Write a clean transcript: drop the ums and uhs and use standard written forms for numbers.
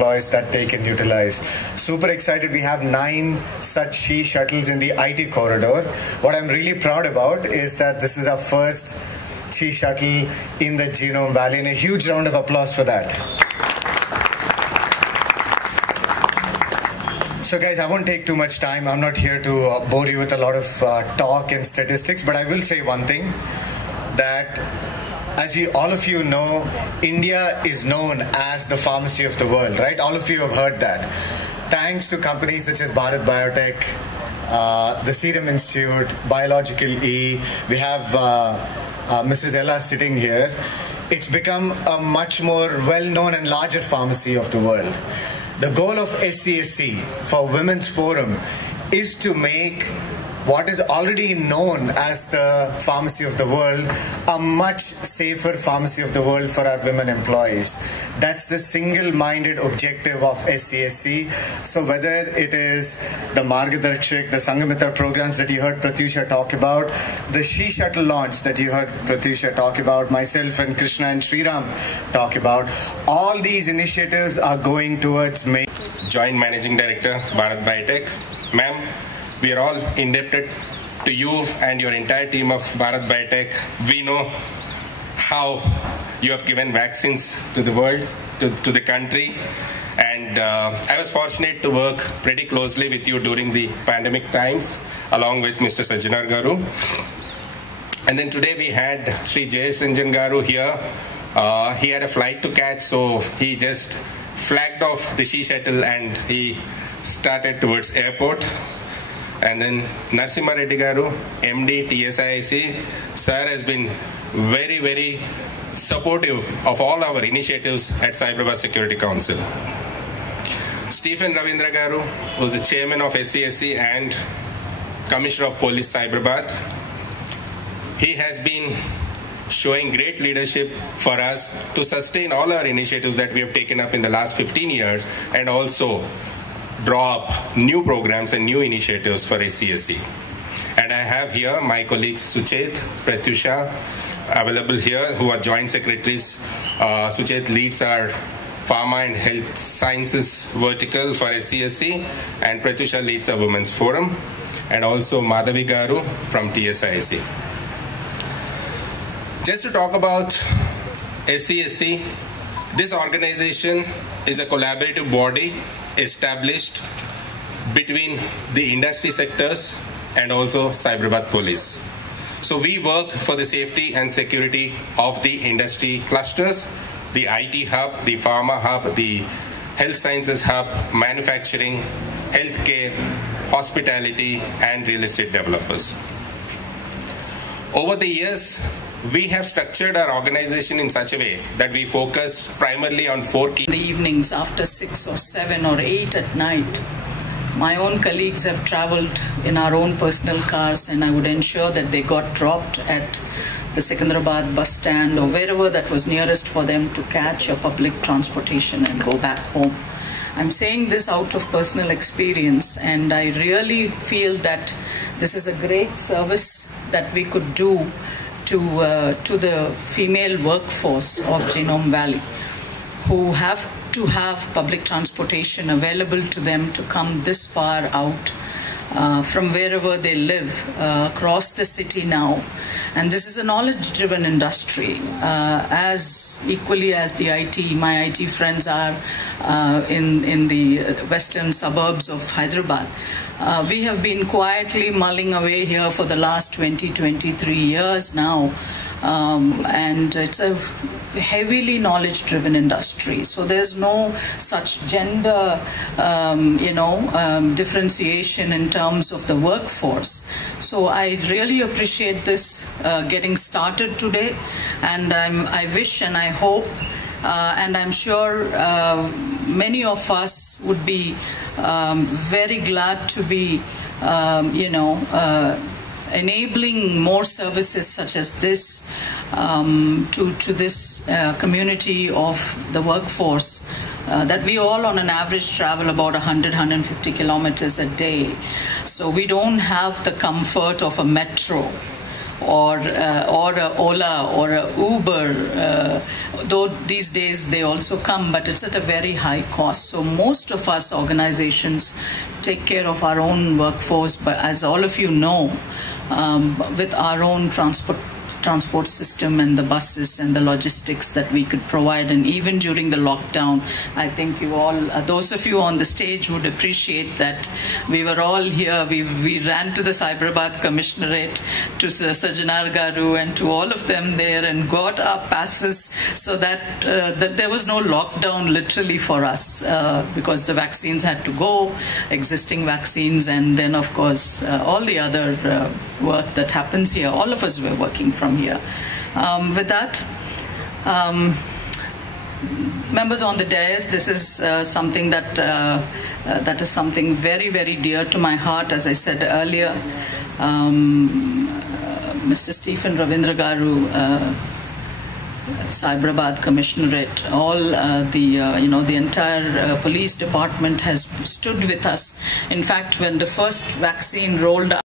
employees that they can utilize. Super excited. We have 9 such She Shuttles in the IT corridor. What I'm really proud about is that this is our first She Shuttle in the Genome Valley, and a huge round of applause for that. So guys, I won't take too much time. I'm not here to bore you with a lot of talk and statistics, but I will say one thing, that as all of you know, India is known as the pharmacy of the world, right? All of you have heard that. Thanks to companies such as Bharat Biotech, the Serum Institute, Biological E, we have Mrs. Ella sitting here. It's become a much more well-known and larger pharmacy of the world. The goal of SCSC for Women's Forum is to make what is already known as the pharmacy of the world a much safer pharmacy of the world for our women employees. That's the single-minded objective of SCSC. So whether it is the Margadarshak, the Sangamitra programs that you heard Pratyusha talk about, the She Shuttle launch that you heard Pratyusha talk about, myself and Krishna and Sriram talk about, all these initiatives are going towards Joint Managing Director, Bharat Biotech. Ma'am, we are all indebted to you and your entire team of Bharat Biotech. We know how you have given vaccines to the world, to the country. And I was fortunate to work pretty closely with you during the pandemic times, along with Mr. Sajjanar Garu. And then today we had Sri Jayesh Ranjan Garu here. He had a flight to catch, so he just flagged off the She Shuttle and he started towards airport. And then Narasimha Reddy Garu, MD, TSIC, sir has been very, very supportive of all our initiatives at Cyberabad Security Council. Stephen Ravindra Garu, who's the chairman of SCSC and Commissioner of Police Cyberabad. He has been showing great leadership for us to sustain all our initiatives that we have taken up in the last 15 years and also draw up new programs and new initiatives for SCSC. And I have here my colleagues Suchet, Pratyusha available here, who are joint secretaries. Suchet leads our Pharma and Health Sciences vertical for SCSC, and Pratyusha leads our Women's Forum, and also Madhavi Garu from TSIC. Just to talk about SCSC, this organization is a collaborative body established between the industry sectors and also Cyberabad Police. So we work for the safety and security of the industry clusters, the IT hub, the pharma hub, the health sciences hub, manufacturing, healthcare, hospitality, and real estate developers. Over the years, we have structured our organization in such a way that we focus primarily on 4 key. In the evenings after 6 or 7 or 8 at night, my own colleagues have traveled in our own personal cars, and I would ensure that they got dropped at the Secunderabad bus stand or wherever that was nearest for them to catch a public transportation and go back home. I'm saying this out of personal experience, and I really feel that this is a great service that we could do to the female workforce of Genome Valley, who have to have public transportation available to them to come this far out from wherever they live across the city now. And this is a knowledge-driven industry, as equally as the IT, my IT friends are in the western suburbs of Hyderabad. We have been quietly mulling away here for the last 23 years now, and it's a heavily knowledge-driven industry. So there's no such gender, differentiation in terms of the workforce. So I really appreciate this getting started today, and I wish and I hope, and I'm sure many of us would be very glad to be, enabling more services such as this to this community of the workforce that we all on an average travel about 100-150 kilometers a day. So we don't have the comfort of a metro or a Ola or a Uber, though these days they also come, but it's at a very high cost. So most of us organizations take care of our own workforce, but as all of you know, with our own transport system and the buses and the logistics that we could provide, and even during the lockdown, I think you all, those of you on the stage would appreciate that we were all here. We ran to the Cyberabad Commissionerate, to Sajanar Garu and to all of them there, and got our passes so that there was no lockdown literally for us, because the vaccines had to go, existing vaccines, and then of course all the other work that happens here. All of us were working from here. With that, members on the dais, this is something that is something very, very dear to my heart. As I said earlier, Mr. Stephen Ravindra Garu, Cyberabad Commissionerate, all the entire police department has stood with us. In fact, when the first vaccine rolled out,